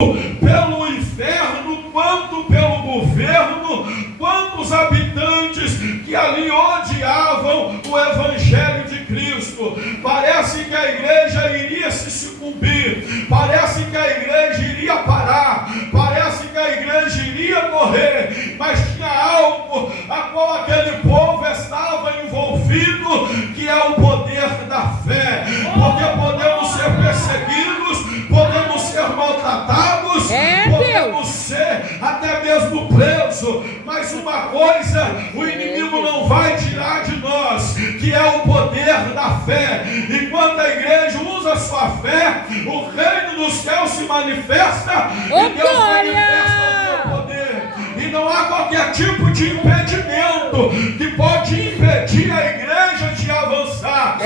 pelo inferno, quanto pelo governo, quantos habitantes que ali odiavam o Evangelho de Cristo. Parece que a igreja iria se sucumbir, parece que a igreja iria parar, parece que a igreja iria morrer, mas tinha algo a qual aquele povo estava envolvido, que é o poder da fé, porque podemos ser perseguidos, podemos ser maltratados, podemos ser até mesmo presos, mas uma coisa o inimigo não vai tirar de nós, que é o poder da fé. E quando a igreja usa a sua fé, o reino dos céus se manifesta, e Deus manifesta o seu poder, e não há qualquer tipo de impedimento que pode impedir a igreja de avançar. O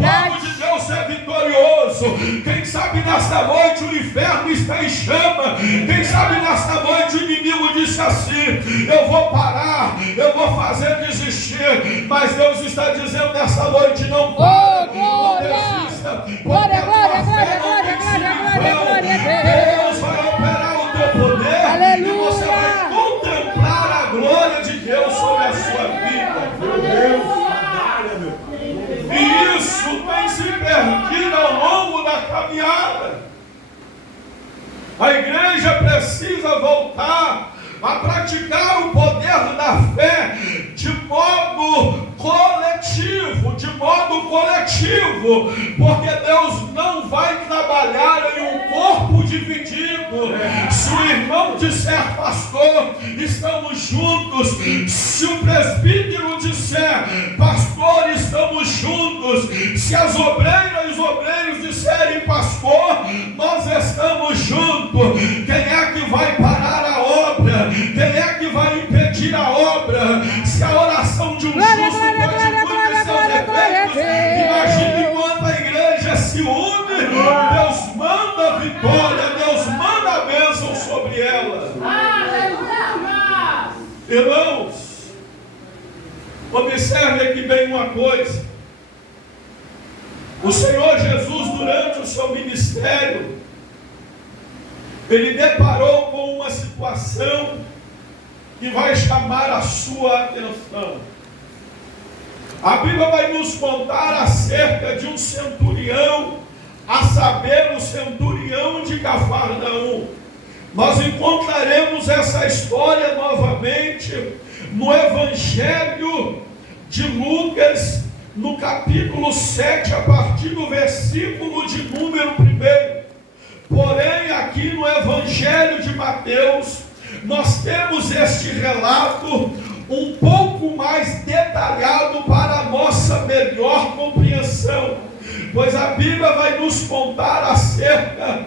povo de Deus é vitorioso. Quem sabe nesta noite o inferno está em chama, quem sabe nesta noite o inimigo disse assim: eu vou parar, eu vou fazer desistir, mas Deus está dizendo nesta noite: não para, não desista, porque a tua fé não tem sido em vão. Deus vai operar o teu poder, e você vai contemplar a glória de Deus sobre a sua vida. Meu Deus. E isso tem se perdido ao longo da caminhada. A igreja precisa voltar a praticar o poder da fé de modo coletivo, porque Deus não vai trabalhar em um corpo dividido. Se o irmão disser: pastor, estamos juntos, se o presbítero disser: pastor, estamos juntos, se as obreiras e os obreiros disserem: pastor, nós estamos juntos, quem é que vai parar a obra? Quem é que vai impedir a obra? Se a oração de um justo pode muito seus defeitos, imagine quando a igreja se une, Deus manda a vitória, Deus manda a bênção sobre ela. Irmãos, observe aqui bem uma coisa. O Senhor Jesus, durante o seu ministério, ele deparou com uma situação que vai chamar a sua atenção. A Bíblia vai nos contar acerca de um centurião, a saber, o centurião de Cafarnaum. Nós encontraremos essa história novamente no Evangelho de Lucas, no capítulo 7, a partir do versículo de número 1. Porém, aqui no Evangelho de Mateus, nós temos este relato um pouco mais detalhado para a nossa melhor compreensão, pois a Bíblia vai nos contar acerca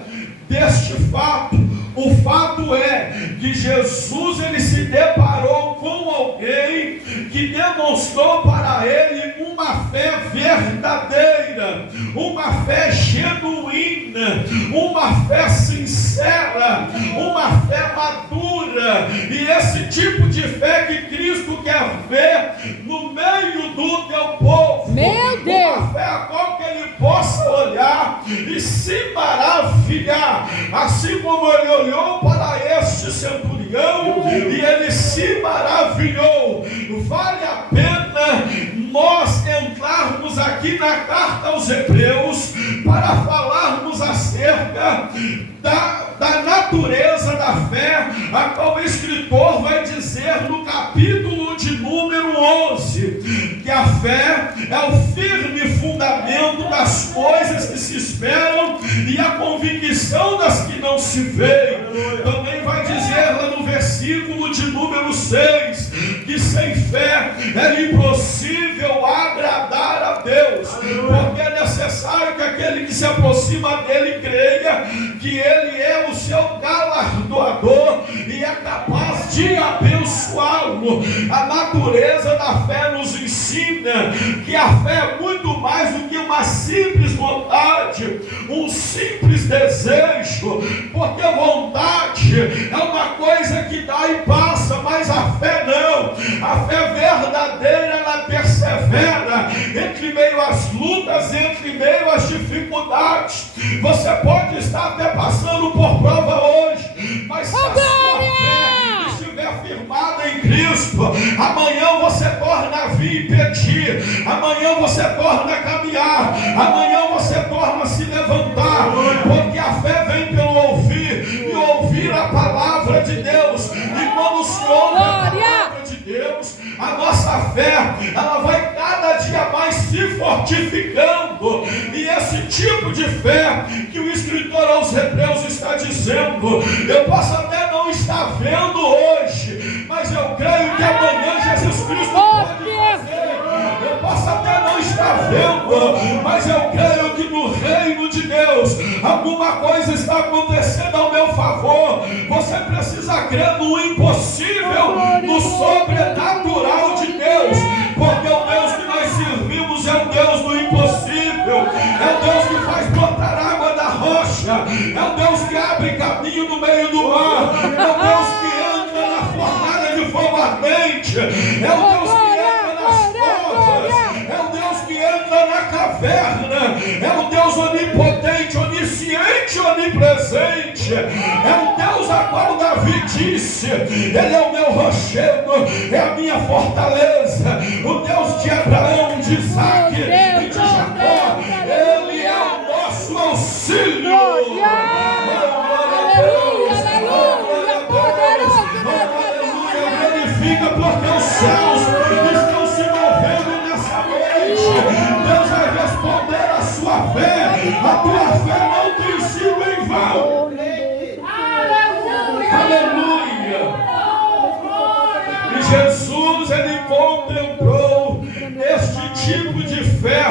deste fato. O fato é que Jesus, ele se deparou com alguém que demonstrou para ele uma fé verdadeira, uma fé genuína, uma fé sincera, uma fé madura. E esse tipo de fé que Cristo quer ver no meio do teu povo. Meu Deus! Uma fé a qual que ele possa olhar e se maravilhar, assim como ele olhou para este centurião e ele se maravilhou. Vale a pena nós entrarmos aqui na carta aos Hebreus para falarmos acerca da natureza da fé, a qual o escritor vai dizer no capítulo de número 11, que a fé é o firme fundamento das coisas que se esperam e a convicção das que não se veem. Também vai dizer lá no versículo de número 6, que sem fé é impossível agradar a Deus, porque é necessário que aquele que se aproxima dele creia que ele é o seu galardoador e é capaz de abençoá-lo. A natureza da fé nos ensina que a fé é muito mais do que uma simples vontade, um simples desejo, porque vontade é uma coisa que dá e passa, mas a fé não. A fé verdadeira, ela persevera entre meio às lutas, entre meio às dificuldades. Você pode estar até passando por prova hoje, mas se a sua fé estiver firmada em Cristo, amanhã você torna a vir e pedir, amanhã você torna a caminhar, amanhã você torna a se levantar, porque a fé vem pelo ouvir, e ouvir a palavra de Deus. E quando o Senhor ouve a palavra de Deus, a nossa fé, ela vai cada dia mais se fortificando. E esse tipo de fé que o escritor aos Hebreus está dizendo, eu posso até não estar vendo hoje, mas eu creio que amanhã Jesus Cristo pode fazer. Eu posso até não estar vendo, mas eu creio que no reino de Deus alguma coisa está acontecendo ao meu favor. Você precisa crer no impossível, no sobrenatural de Deus, porque o Deus que nós servimos é o Deus do impossível, é o Deus que faz brotar água da rocha, é o Deus que abre caminho no meio do mar, é o Deus que anda na fornalha de fogo ardente, é o Deus que anda nas covas, é o Deus que anda na caverna, é o Deus onipotente, onisciente, onipresente, é o Deus a qual Davi disse, Ele é o meu rochedo, é a minha fortaleza, o Deus de Abraão, de Isaac e de Jacó, Ele é o nosso auxílio. Glorifica, porque os céus estão se movendo nessa noite. Deus vai responder a sua fé. A tua fé não tem sido em vão. Aleluia. E Jesus, ele contemplou este tipo de fé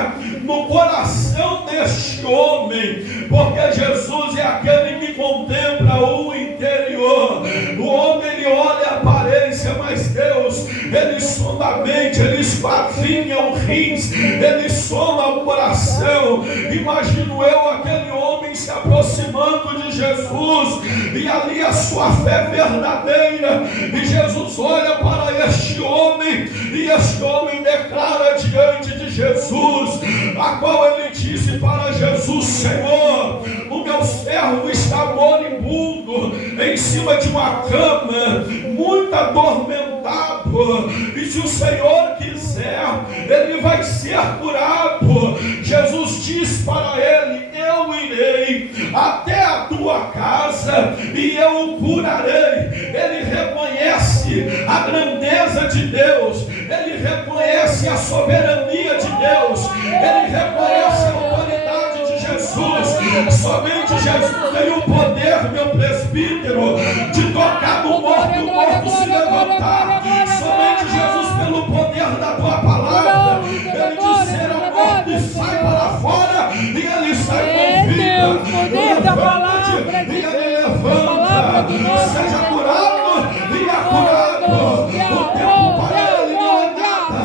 no coração deste homem, porque Jesus é aquele que contempla o interior. O homem, ele olha a aparência, mas Deus, ele sonda a mente, ele esquadrinha os rins, ele sonda o coração. Imagino eu aquele homem se aproximando de Jesus, e ali a sua fé verdadeira, e Jesus olha para este homem, e este homem declara diante de Jesus, a qual ele disse para Jesus: Senhor, o meu servo está moribundo em cima de uma cama, muito atormentado, e se o Senhor quiser, ele vai ser curado. Jesus diz para ele: eu irei até a tua casa e eu o curarei. Ele reconhece a grandeza de Deus, ele reconhece a soberania de Deus, ele reconhece a autoridade de Jesus. Somente Jesus tem o poder, meu presbítero, de tocar no morto e o morto se levantar. Somente Jesus, pelo poder da tua palavra, ele diz: será morto e sai para fora, e ele sai com vida. Levanta-te, e ele levanta. Seja curado e é curado. O tempo para ele não é nada.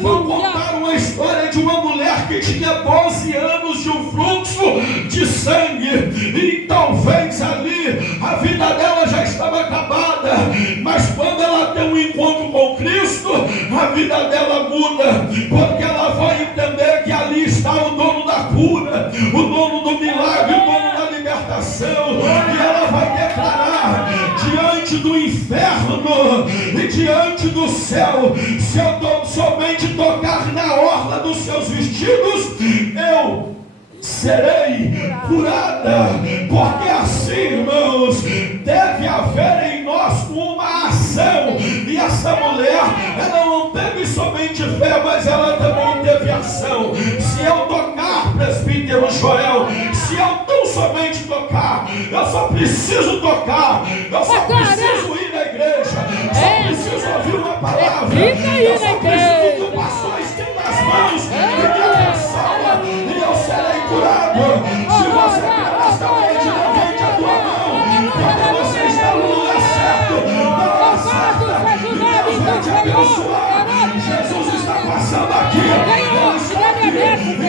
Vou contar uma história de uma mulher que tinha 12 anos de um fluxo de sangue, e talvez ali a vida dela já estava acabada, mas quando ela tem um encontro com Cristo, a vida dela muda, porque ela vai entender que ali está o dono da cura, o dono do milagre, o dono da libertação, e ela vai declarar diante do inferno e diante do céu: se eu somente tocar na orla dos seus vestidos, eu serei curada. Porque assim, irmãos, deve haver em nós uma ação. E essa mulher, ela não teve somente fé, mas ela também teve ação. Se eu tocar, presbítero Joel, se eu tão somente tocar, eu só preciso tocar, eu só preciso ir na igreja, só preciso ouvir uma palavra, eu só preciso que o pastor estenda as mãos e me abençoa, e eu serei curado. Se você quer esta noite, levante a tua mão, porque você está no lugar certo, na hora certa, e Deus vai te abençoar. Jesus está passando aqui, Ele está aqui,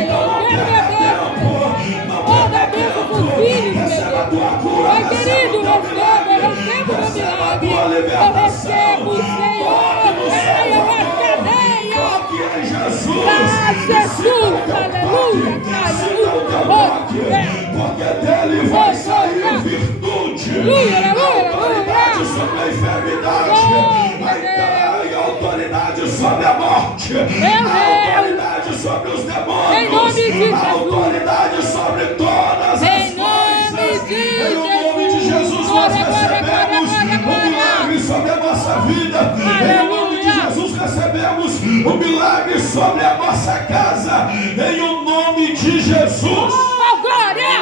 então não perca tempo, não perca tempo. Receba a tua cura, receba o teu milagre, receba a tua libertação. Toque no Senhor, toque em Jesus. Jesus. Aleluia. Sinta o teu toque, porque dele vai sair virtude, autoridade sobre a enfermidade, e autoridade sobre a morte, a autoridade sobre os demônios, a autoridade sobre todas as coisas. Em nome de Jesus nós recebemos o milagre sobre a nossa vida. Em nome de Jesus recebemos o milagre sobre a nossa casa. Em o nome de Jesus. Glória.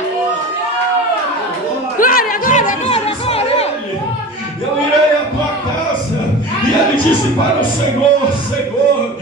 Eu irei à tua casa. E ele disse para o Senhor: Senhor,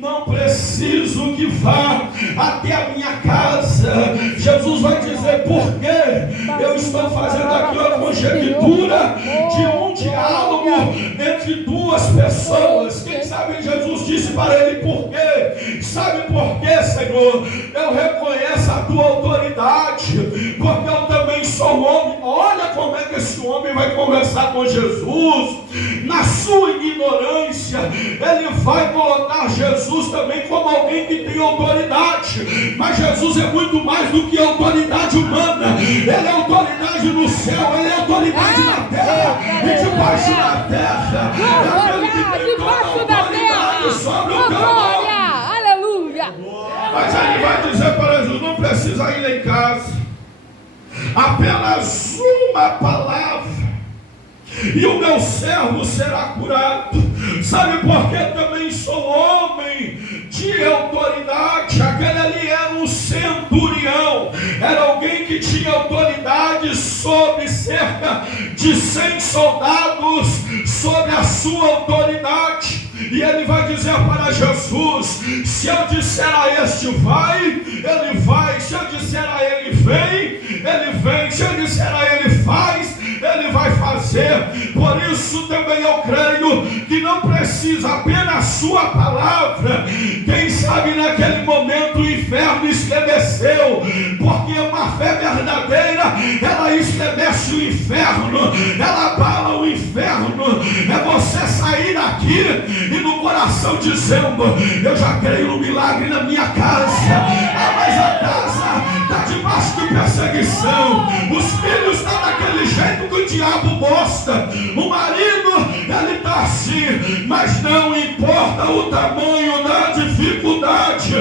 não preciso que vá até a minha casa. Jesus vai dizer: por quê? Eu estou fazendo aqui uma conjectura de um diálogo entre duas pessoas. Quem sabe Jesus disse para ele: por quê? Sabe por quê, Senhor? Eu reconheço a tua autoridade, porque eu também sou homem. Olha como é que esse homem vai conversar com Jesus. Na sua ignorância, ele vai colocar Jesus também como alguém que tem autoridade. Mas Jesus é muito mais do que autoridade humana. Ele é autoridade no céu, ele é autoridade na terra e debaixo da terra. É aquele que tem toda a autoridade sobre o teu nome. Aleluia. Mas ele vai dizer para Jesus: não precisa ir lá em casa, apenas uma palavra e o meu servo será curado. Sabe por que também sou homem de autoridade? Aquele ali era um centurião, era alguém que tinha autoridade sobre cerca de 100 soldados, sobre a sua autoridade. E ele vai dizer para Jesus: se eu disser a este vai, ele vai. Se eu disser a ele vem, ele vem. Se eu disser a ele faz, ele vai fazer. Por isso também eu creio que não precisa apenas sua palavra. Quem sabe naquele momento o inferno estremeceu, porque uma fé verdadeira, ela estremece o inferno, ela abala o inferno. É você sair daqui e no coração dizendo: eu já creio no milagre na minha casa. Mas a casa está debaixo de perseguição, os filhos estão daquele jeito que o diabo gosta, o marido ele está assim, mas não importa o tamanho da dificuldade.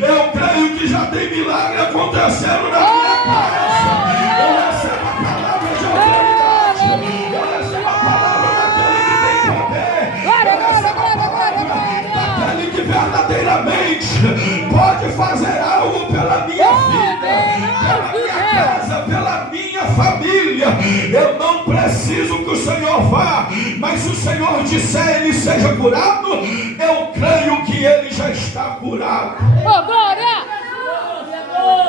Eu creio que já tem milagre acontecendo na minha casa. Eu recebo a palavra de autoridade, eu recebo a palavra daquele que tem poder, eu recebo a palavra daquele que verdadeiramente pode fazer algo pela minha vida, pela minha casa, pela minha família. Eu não preciso que o Senhor vá, mas se o Senhor disser ele seja curado, eu creio que ele já está curado. O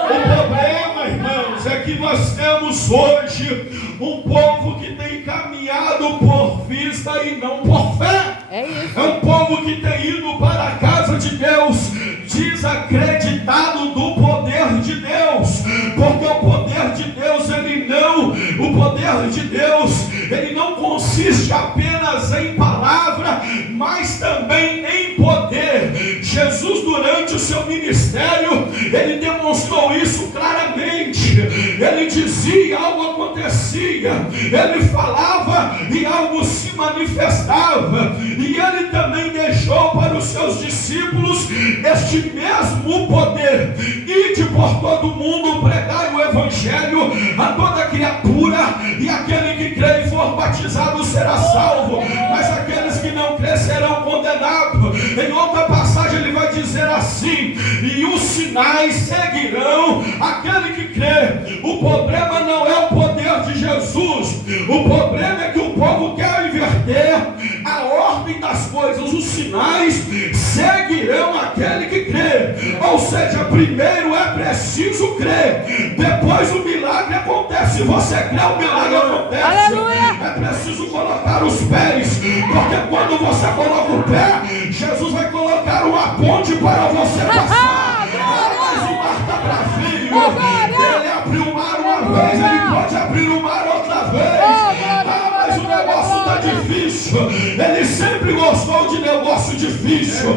problema, irmãos, é que nós temos hoje um povo que tem caminhado por vista e não por fé. É um povo que tem ido para a casa de Deus desacreditado do poder de Deus, porque o poder de Deus ele não consiste apenas em palavra, mas também em poder. Jesus, durante o seu ministério, ele demonstrou isso claramente. Ele dizia, algo acontecia, ele falava e algo se manifestava. E ele também deixou para os seus discípulos este mesmo poder: ide por todo mundo, pregai o evangelho a toda criatura, e aquele que crê e for batizado será salvo, mas aqueles que não crê serão condenados. Em outra passagem ele vai dizer assim: e os sinais seguirão aquele que crê. O problema não é o poder de Jesus, o problema é que o povo quer inverter a ordem das coisas. Os sinais seguirão aquele que crê, ou seja, primeiro é preciso crer, depois o milagre acontece. Se você crê, o milagre acontece. Aleluia. É preciso colocar os pés, porque quando você coloca o pé, Jesus vai colocar uma ponte para você passar. Mas o mar está bravinho. Ele abriu o mar uma vez, ele pode abrir o mar outra vez. Mas o negócio está difícil. Ele sempre gostou de negócio difícil.